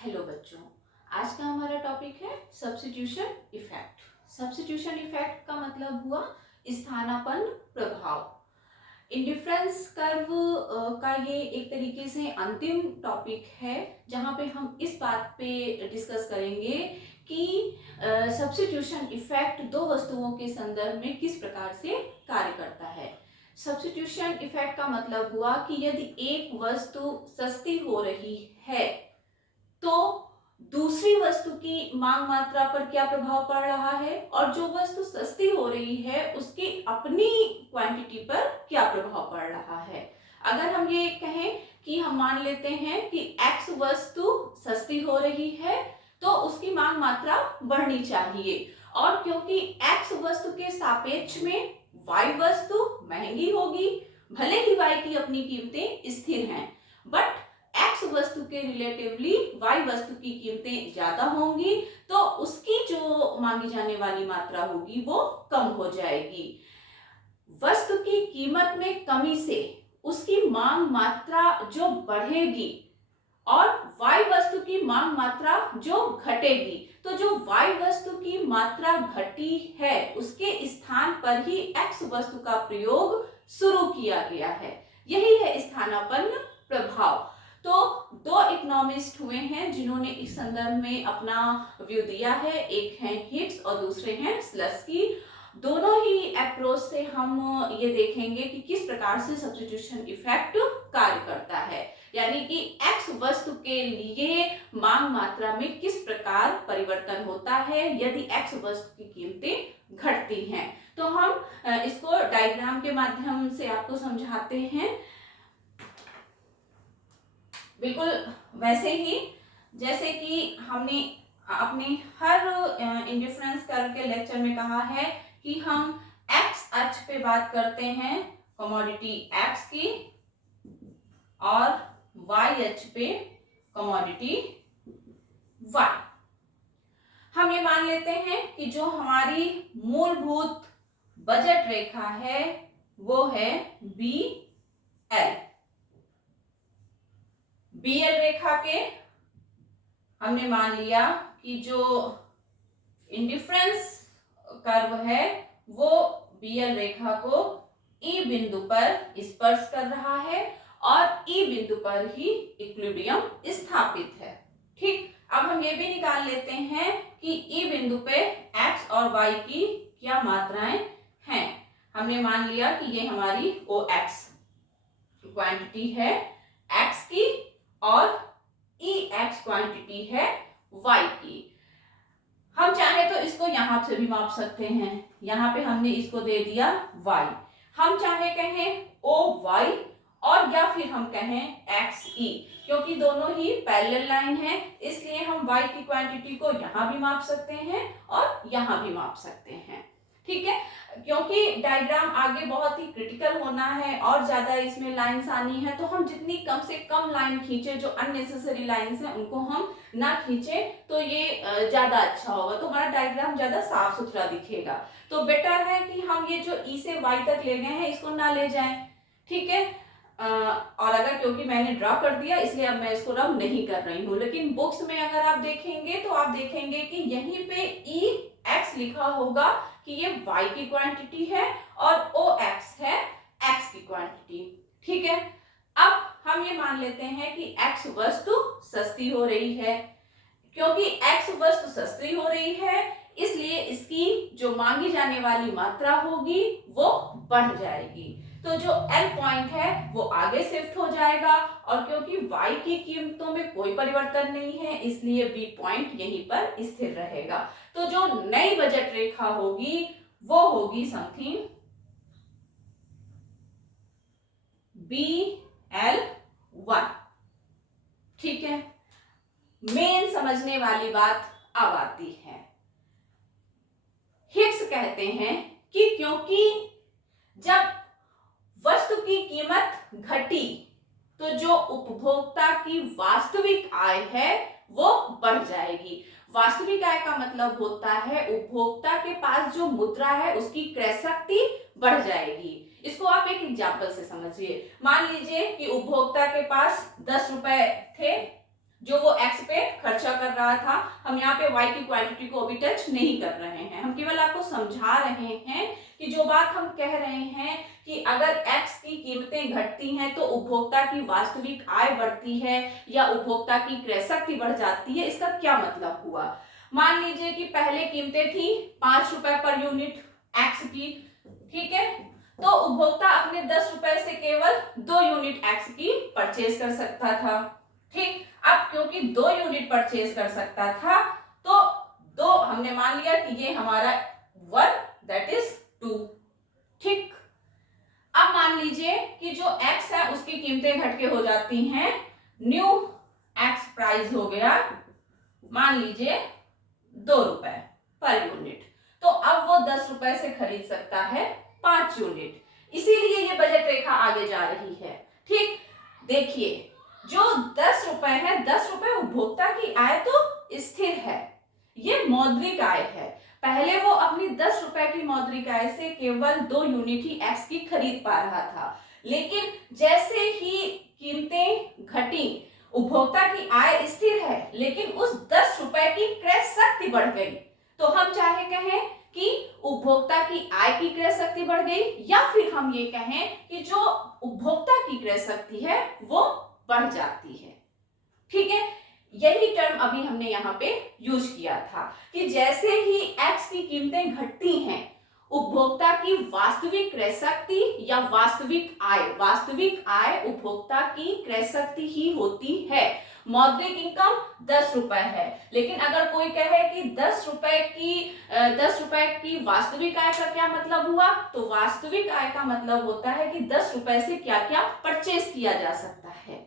Hello बच्चों, आज का हमारा टॉपिक है सब्स्टिट्यूशन इफेक्ट। सब्स्टिट्यूशन इफेक्ट का मतलब हुआ स्थानापन्न प्रभाव। इंडिफरेंस कर्व का ये एक तरीके से अंतिम टॉपिक है जहां पे हम इस बात पे डिस्कस करेंगे कि सब्स्टिट्यूशन इफेक्ट दो वस्तुओं के संदर्भ में किस प्रकार से कार्य करता है। सब्स्टिट्यूशन इफेक्ट का मतलब हुआ कि यदि एक वस्तु सस्ती हो रही है तो दूसरी वस्तु की मांग मात्रा पर क्या प्रभाव पड़ रहा है, और जो वस्तु सस्ती हो रही है उसकी अपनी क्वांटिटी पर क्या प्रभाव पड़ रहा है। अगर हम ये कहें कि हम मान लेते हैं कि x वस्तु सस्ती हो रही है तो उसकी मांग मात्रा बढ़नी चाहिए, और क्योंकि x वस्तु के सापेक्ष में y वस्तु महंगी होगी, भले ही y की अपनी कीमतें स्थिर हैं, बट x वस्तु के रिलेटिवली y वस्तु की कीमतें ज्यादा होंगी, तो उसकी जो मांगी जाने वाली मात्रा होगी वो कम हो जाएगी। वस्तु की कीमत में कमी से उसकी मांग मात्रा जो बढ़ेगी और y वस्तु की मांग मात्रा जो घटेगी, तो जो y वस्तु की मात्रा घटी है उसके स्थान पर ही x वस्तु का प्रयोग शुरू किया गया है। यही है स्थानापन्न प्रभाव। तो दो इकोनॉमिस्ट हुए हैं जिन्होंने इस संदर्भ में अपना व्यू दिया है, एक है हिग्स और दूसरे हैं स्लस्की। दोनों ही अप्रोच से हम ये देखेंगे कि किस प्रकार से सब्स्टिट्यूशन इफेक्ट कार्य करता है, यानी कि x वस्तु के लिए मांग मात्रा में किस प्रकार परिवर्तन होता है यदि x वस्तु की कीमतें घटती हैं। तो हम इसको डायग्राम के माध्यम से आपको समझाते हैं, बिल्कुल वैसे ही जैसे कि हमने अपने हर इंडिफरेंस कर्व के लेक्चर में कहा है कि हम x अक्ष पे बात करते हैं कमोडिटी x की, और y अक्ष पे कमोडिटी y। हम ये मान लेते हैं कि जो हमारी मूलभूत बजट रेखा है वो है BL। BL रेखा के हमने मान लिया कि जो इंडिफरेंस कर्व है वो BL रेखा को E बिंदु पर स्पर्श कर रहा है और E बिंदु पर ही इक्विलिब्रियम स्थापित है। ठीक, अब हम ये भी निकाल लेते हैं कि E बिंदु पे x और y की क्या मात्राएं हैं। हमने मान लिया कि ये हमारी OX क्वांटिटी है x की और EX क्वांटिटी है y की। हम चाहे तो इसको यहां से भी माप सकते हैं, यहां पे हमने इसको दे दिया y। हम चाहे कहें OY और या फिर हम कहें XE, क्योंकि दोनों ही पैरेलल लाइन है इसलिए हम y की क्वांटिटी को यहां भी माप सकते हैं और यहां भी माप सकते हैं। ठीक है, क्योंकि डायग्राम आगे बहुत ही क्रिटिकल होना है और ज्यादा इसमें लाइंस आनी है, तो हम जितनी कम से कम लाइन खींचे, जो अननेसेसरी लाइंस हैं उनको हम ना खींचे तो ये ज्यादा अच्छा होगा, तो हमारा डायग्राम ज्यादा साफ सुथरा दिखेगा। तो बेटर है कि हम ये जो ई से वाई तक ले गए हैं इसको ना ले जाएं। ठीक है, और अगर क्योंकि मैंने ड्रॉ कर दिया इसलिए अब मैं इसको रब नहीं कर रही हूँ, लेकिन बुक्स में अगर आप देखेंगे तो आप देखेंगे कि यहीं पे ई एक्स लिखा होगा कि ये y की क्वांटिटी है और OX है x की क्वांटिटी। ठीक है, अब हम ये मान लेते हैं कि x वस्तु सस्ती हो रही है। क्योंकि x वस्तु सस्ती हो रही है इसलिए इसकी जो मांगी जाने वाली मात्रा होगी वो बढ़ जाएगी, तो जो L पॉइंट है वो आगे शिफ्ट हो जाएगा, और क्योंकि y की कीमतों में कोई परिवर्तन नहीं है इसलिए B पॉइंट यहीं पर स्थिर रहेगा। तो जो नई बजट रेखा होगी वो होगी समथिंग BL1। ठीक है, मेन समझने वाली बात अब आती है। हिग्स कहते हैं कि क्योंकि जब वस्तु की कीमत घटी तो जो उपभोक्ता की वास्तविक आय है वो बढ़ जाएगी। वास्तविक आय का मतलब होता है उपभोक्ता के पास जो मुद्रा है उसकी क्रय शक्ति बढ़ जाएगी। इसको आप एक एग्जाम्पल से समझिए। मान लीजिए कि उपभोक्ता के पास 10 रुपए थे जो वो एक्स पे खर्चा कर रहा था। हम यहाँ पे वाई की क्वांटिटी को अभी टच नहीं कर रहे हैं, हम केवल आपको समझा रहे हैं कि जो बात हम कह रहे हैं कि अगर एक्स की कीमतें घटती हैं तो उपभोक्ता की वास्तविक आय बढ़ती है या उपभोक्ता की क्रय शक्ति बढ़ जाती है, इसका क्या मतलब हुआ। मान लीजिए कि पहले कीमतें थी 5 रुपए पर यूनिट एक्स की, ठीक है, तो उपभोक्ता अपने 10 रुपए से केवल 2 यूनिट एक्स की परचेज कर सकता था। ठीक, अब क्योंकि 2 यूनिट परचेज कर सकता था तो 2 हमने मान लिया कि ये हमारा 1 दैट इज 2। ठीक, अब मान लीजिए कि जो x है उसकी कीमतें घट के हो जाती हैं न्यू x प्राइस हो गया मान लीजिए 2 रुपए पर यूनिट, तो अब वो 10 रुपए से खरीद सकता है 5 यूनिट, इसीलिए ये बजट रेखा आगे जा रही है। ठीक, देखिए जो 10 रुपए है, 10 रुपए उपभोक्ता की आय तो स्थिर है, ये मौद्रिक आय है। पहले वो अपनी 10 रुपए की मौद्रिक आय से केवल 2 यूनिट ही एक्स की खरीद पा रहा था, लेकिन जैसे ही कीमतें घटी उपभोक्ता की आय स्थिर है लेकिन उस 10 रुपए की क्रय शक्ति बढ़ गई, तो हम चाहे कहें कि उपभोक्ता की आय की क्रय शक्ति बढ़ गई या फिर हम ये कहें कि जो उपभोक्ता की क्रय शक्ति है वो बढ़ जाती है। ठीक है, यही टर्म अभी हमने यहाँ पे यूज किया था कि जैसे ही एक्स की कीमतें घटती हैं उपभोक्ता की वास्तविक क्रय शक्ति या वास्तविक आय उपभोक्ता की क्रय शक्ति ही होती है। मौद्रिक इनकम 10 रुपए है, लेकिन अगर कोई कहे कि 10 रुपए की वास्तविक आय का क्या मतलब हुआ, तो वास्तविक आय का मतलब होता है कि 10 रुपए से क्या क्या परचेज किया जा सकता है।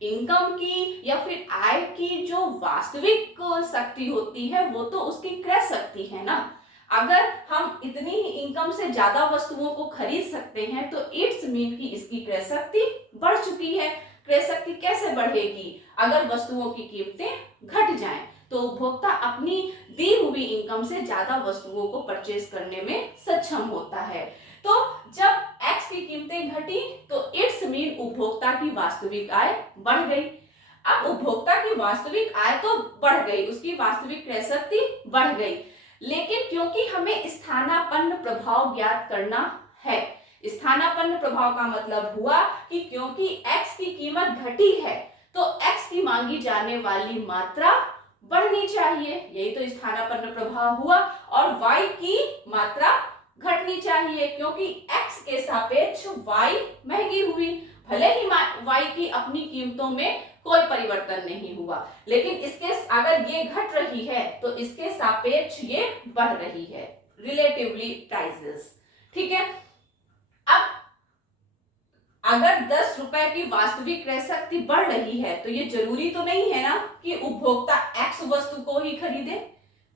इनकम की या फिर आय की जो वास्तविक शक्ति होती है वो तो उसकी क्रय शक्ति है ना। अगर हम इतनी ही इनकम से ज्यादा वस्तुओं को खरीद सकते हैं तो इट्स मीन कि इसकी क्रय शक्ति बढ़ चुकी है। क्रय शक्ति कैसे बढ़ेगी, अगर वस्तुओं की कीमतें घट जाएं तो उपभोक्ता अपनी दी हुई इनकम से ज्यादा वस्तुओं को परचेज करने में सक्षम होता है। तो जब x की कीमतें घटी तो इट्स मीन उपभोक्ता की वास्तविक आय बढ़ गई। अब उपभोक्ता की वास्तविक आय तो बढ़ गई, उसकी वास्तविक क्रय शक्ति बढ़ गई, लेकिन क्योंकि हमें स्थानापन्न प्रभाव ज्ञात करना है, स्थानापन्न प्रभाव का मतलब हुआ कि क्योंकि x की कीमत घटी है तो x की मांगी जाने वाली मात्रा बढ़नी चाहिए, यही तो स्थानापन्न प्रभाव हुआ, और y की मात्रा घटनी चाहिए क्योंकि x के सापेक्ष y महंगी हुई। भले ही y की अपनी कीमतों में कोई परिवर्तन नहीं हुआ, लेकिन इसके अगर ये घट रही है तो इसके सापेक्ष ये बढ़ रही है, रिलेटिवली प्राइसेस। ठीक है, अब अगर 10 रुपए की वास्तविक क्रय शक्ति बढ़ रही है तो ये जरूरी तो नहीं है ना कि उपभोक्ता x वस्तु को ही खरीदे,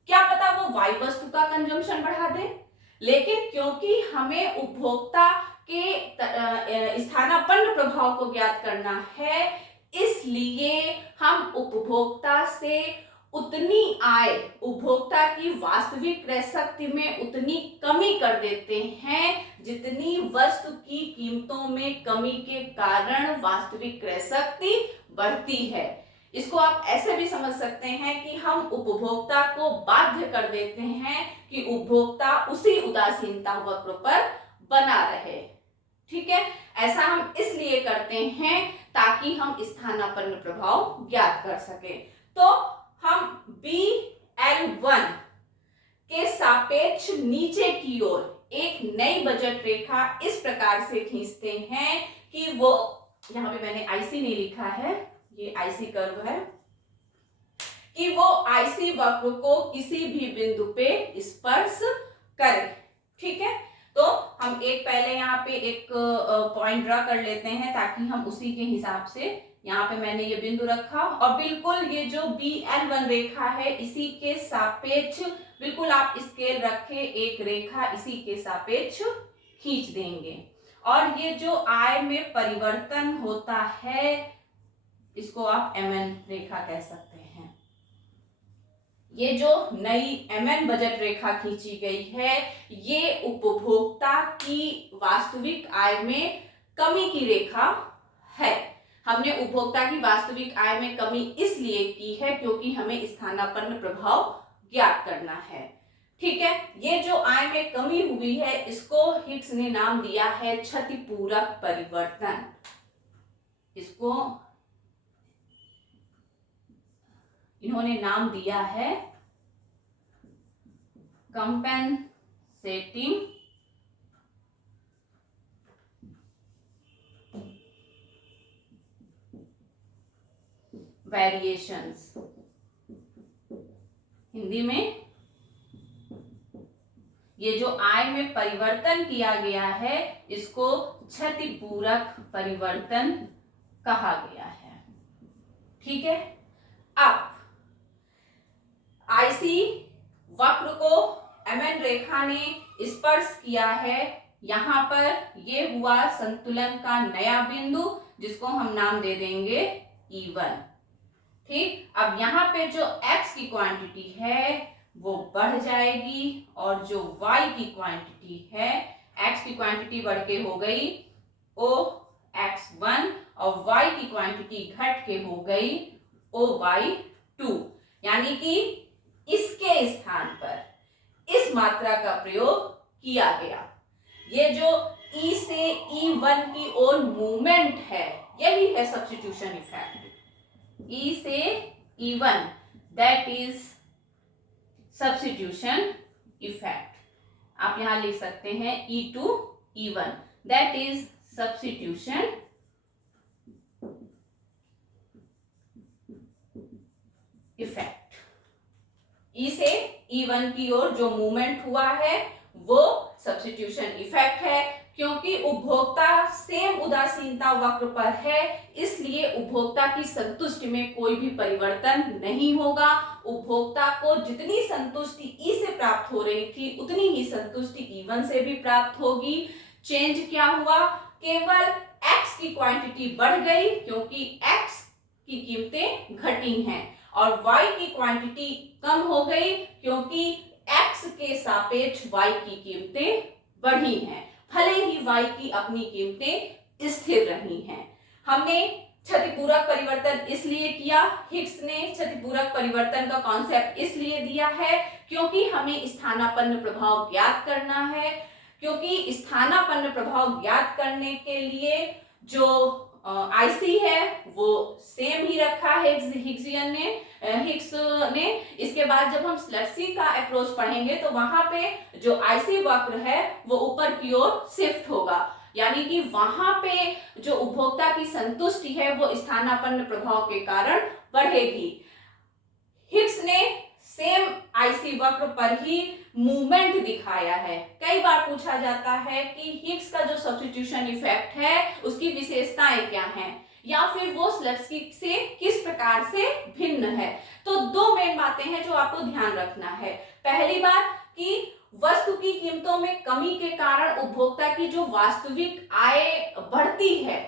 क्या पता वो y वस्तु का कंजम्पशन बढ़ा दे। लेकिन क्योंकि हमें उपभोक्ता के स्थानापन्न प्रभाव को ज्ञात करना है, इसलिए हम उपभोक्ता से उतनी आय उपभोक्ता की वास्तविक क्रय शक्ति में उतनी कमी कर देते हैं जितनी वस्तु की कीमतों में कमी के कारण वास्तविक क्रय शक्ति बढ़ती है। इसको आप ऐसे भी समझ सकते हैं कि हम उपभोक्ता को बाध्य कर देते हैं कि उपभोक्ता उसी उदासीनता वक्र पर बना रहे। ठीक है, ऐसा हम इसलिए करते हैं ताकि हम स्थानापन्न प्रभाव ज्ञात कर सके। तो हम BL1 के सापेक्ष नीचे की ओर एक नई बजट रेखा इस प्रकार से खींचते हैं कि वो, यहाँ पे मैंने IC नहीं लिखा है, ये IC कर्व है, कि वो IC वक्र को किसी भी बिंदु पे स्पर्श करे। ठीक है, तो हम एक पहले यहाँ पे एक पॉइंट ड्रा कर लेते हैं ताकि हम उसी के हिसाब से, यहाँ पे मैंने ये बिंदु रखा और बिल्कुल ये जो BL1 रेखा है इसी के सापेक्ष बिल्कुल आप स्केल रखे एक रेखा इसी के सापेक्ष खींच देंगे, और ये जो आय में परिवर्तन होता है इसको आप MN रेखा कह सकते हैं। ये जो नई MN बजट रेखा खींची गई है ये उपभोक्ता की वास्तविक आय में कमी की रेखा है। हमने उपभोक्ता की वास्तविक आय में कमी इसलिए की है क्योंकि हमें स्थानापन्न प्रभाव ज्ञात करना है। ठीक है, ये जो आय में कमी हुई है इसको हिग्स ने नाम दिया है क्षतिपूरक परिवर्तन। इसको इन्होंने नाम दिया है कंपेंसेटिंग वेरिएशंस। हिंदी में ये जो आय में परिवर्तन किया गया है इसको क्षतिपूरक परिवर्तन कहा गया है। ठीक है, अब आईसी वक्र को एमएन रेखा ने स्पर्श किया है। यहां पर ये हुआ संतुलन का नया बिंदु जिसको हम नाम दे देंगे E1। ठीक, अब यहाँ पे जो x की क्वांटिटी है वो बढ़ जाएगी और जो y की क्वांटिटी है, x की क्वांटिटी बढ़ के हो गई OX1 और y की क्वांटिटी घट के हो गई OY2। यानी कि इसके स्थान पर इस मात्रा का प्रयोग किया गया। ये जो E से E1 की ओर मूवमेंट है यही है सब्स्टिट्यूशन इफेक्ट। E से E1 that is substitution effect. आप यहां लिख सकते हैं E to E1 that is substitution effect. E से E1 की ओर जो मूवमेंट हुआ है वो सब्स्टिट्यूशन इफेक्ट है। क्योंकि उपभोक्ता सेम उदासीनता वक्र पर है इसलिए उपभोक्ता की संतुष्टि में कोई भी परिवर्तन नहीं होगा। उपभोक्ता को जितनी संतुष्टि E से प्राप्त हो रही थी उतनी ही संतुष्टि E1 से भी प्राप्त होगी। चेंज क्या हुआ, केवल X की क्वांटिटी बढ़ गई क्योंकि X की कीमतें घटी हैं और Y की क्वांटिटी कम हो गई क्योंकि X के सापेक्ष Y की कीमतें बढ़ी हैं, भले ही Y की अपनी कीमतें स्थिर रही हैं। हमने क्षतिपूरक परिवर्तन इसलिए किया, हिग्स ने क्षतिपूरक परिवर्तन का कॉन्सेप्ट इसलिए दिया है क्योंकि हमें स्थानापन्न प्रभाव ज्ञात करना है। क्योंकि स्थानापन्न प्रभाव ज्ञात करने के लिए जो आईसी है वो सेम ही रखा है हिग्स ने। इसके बाद जब हम स्लट्सी का अप्रोच पढ़ेंगे तो वहां पे जो आईसी वक्र है वो ऊपर की ओर शिफ्ट होगा, यानी कि वहां पे जो उपभोक्ता की संतुष्टि है वो स्थानापन्न प्रभाव के कारण बढ़ेगी। हिग्स ने सेम आईसी वक्र पर ही मूवमेंट दिखाया है। कई बार पूछा जाता है कि हिग्स का जो सब्स्टिट्यूशन इफेक्ट है उसकी विशेषताएं क्या हैं या फिर वो स्लट्सकी से किस प्रकार से भिन्न है। तो दो मेन बातें हैं जो आपको ध्यान रखना है। पहली बात कि वस्तु की कीमतों में कमी के कारण उपभोक्ता की जो वास्तविक आय बढ़ती है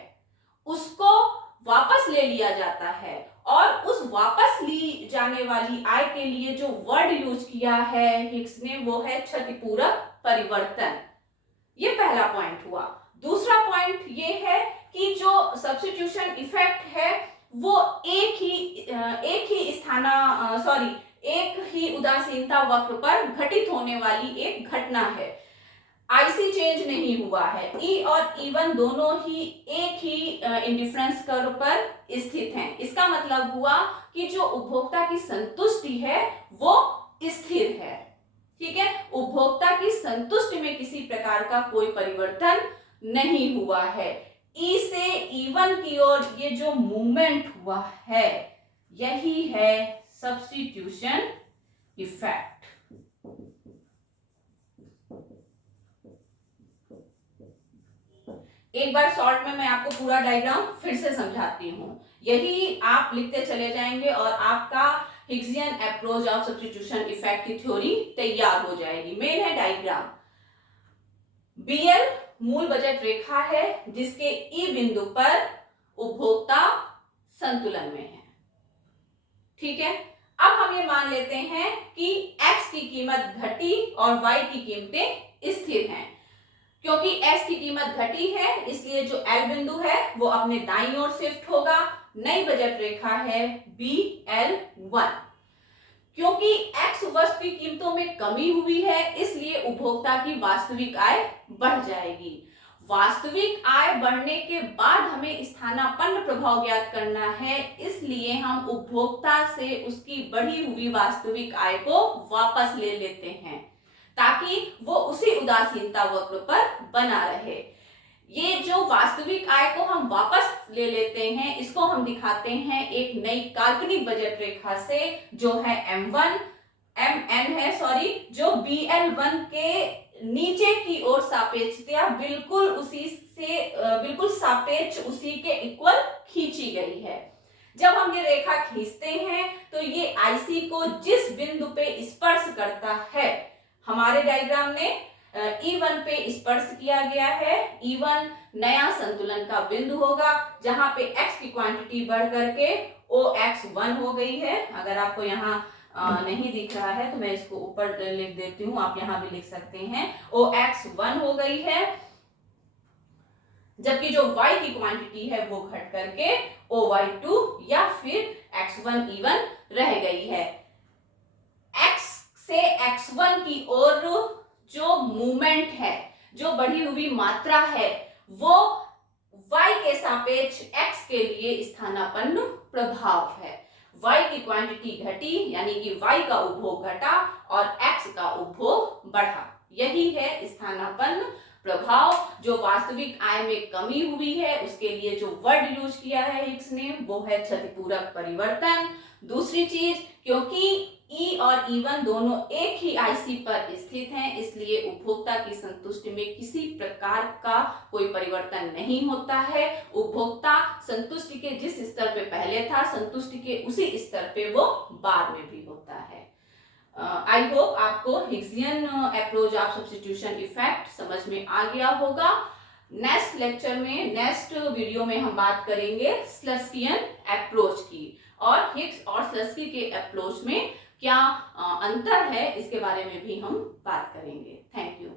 उसको वापस ले लिया जाता है और उस वापस ली जाने वाली आय के लिए जो वर्ड यूज किया है हिग्स ने वो है क्षतिपूरक परिवर्तन। ये पहला पॉइंट हुआ। दूसरा पॉइंट ये है कि जो सब्स्टिट्यूशन इफेक्ट है वो एक ही उदासीनता वक्र पर घटित होने वाली एक घटना है। आईसी चेंज नहीं हुआ है, ई और E1 दोनों ही एक ही इंडिफरेंस कर्व पर स्थित हैं। इसका मतलब हुआ कि जो उपभोक्ता की संतुष्टि है वो स्थिर है। ठीक है, उपभोक्ता की संतुष्टि में किसी प्रकार का कोई परिवर्तन नहीं हुआ है। ई से E1 की ओर ये जो मूवमेंट हुआ है यही है सब्स्टिट्यूशन इफेक्ट। एक बार शॉर्ट में मैं आपको पूरा डायग्राम फिर से समझाती हूँ, यही आप लिखते चले जाएंगे और आपका हिग्सियन अप्रोच ऑफ सब्स्टिट्यूशन इफेक्ट की थ्योरी तैयार हो जाएगी। मेन है डायग्राम। बीएल मूल बजट रेखा है जिसके ई बिंदु पर उपभोक्ता संतुलन में है। ठीक है, अब हम ये मान लेते हैं कि एक्स की कीमत घटी और वाई की कीमतें स्थिर हैं। क्योंकि x की कीमत घटी है इसलिए जो L बिंदु है वो अपने दाईं ओर शिफ्ट होगा। नई बजट रेखा है BL1। क्योंकि x वस्तु की कीमतों में कमी हुई है इसलिए उपभोक्ता की वास्तविक आय बढ़ जाएगी। वास्तविक आय बढ़ने के बाद हमें स्थानापन्न प्रभाव ज्ञात करना है, इसलिए हम उपभोक्ता से उसकी बढ़ी हुई वास्तविक आय को वापस ले लेते हैं ताकि वो उसी उदासीनता वक्र पर बना रहे। ये जो वास्तविक आय को हम वापस ले लेते हैं इसको हम दिखाते हैं एक नई काल्पनिक बजट रेखा से जो है MN है जो BL1 के नीचे की ओर सापेक्षता बिल्कुल सापेक्ष उसी के इक्वल खींची गई है। जब हम ये रेखा खींचते हैं तो ये IC को जिस बिंदु पे स्पर्श करता है, हमारे डायग्राम में E1 पे स्पर्श किया गया है। E1 नया संतुलन का बिंदु होगा जहां पे x की क्वांटिटी बढ़ करके OX1 हो गई है। अगर आपको यहाँ नहीं दिख रहा है तो मैं इसको ऊपर लिख देती हूँ, आप यहाँ भी लिख सकते हैं। OX1 हो गई है, जबकि जो y की क्वांटिटी है वो घट करके OY2 या फिर X1E1 रह गई है। x से X1 की ओर जो मूवमेंट है, जो बढ़ी हुई मात्रा है, वो y के सापेक्ष x के लिए स्थानापन्न प्रभाव है। y की क्वांटिटी घटी यानी कि y का उपभोग घटा और x का उपभोग बढ़ा। यही है स्थानापन्न प्रभाव। जो वास्तविक आय में कमी हुई है उसके लिए जो वर्ड यूज किया है हिग्स ने वो है क्षतिपूरक परिवर्तन। दूसरी चीज, क्योंकि E और E1 दोनों एक ही IC पर स्थित हैं इसलिए उपभोक्ता की संतुष्टि में किसी प्रकार का कोई परिवर्तन नहीं होता है। उपभोक्ता संतुष्टि के जिस स्तर पे पहले था, संतुष्टि के उसी स्तर पे वो बाद में भी होता है। आई होप आपको हिग्सियन अप्रोच ऑफ सब्स्टिट्यूशन इफेक्ट समझ में आ गया होगा। नेक्स्ट लेक्चर में, नेक्स्ट वीडियो में हम बात करेंगे स्लत्स्कियन अप्रोच की और हिग्स और स्लत्स्की के अप्रोच में क्या अंतर है इसके बारे में भी हम बात करेंगे। Thank you.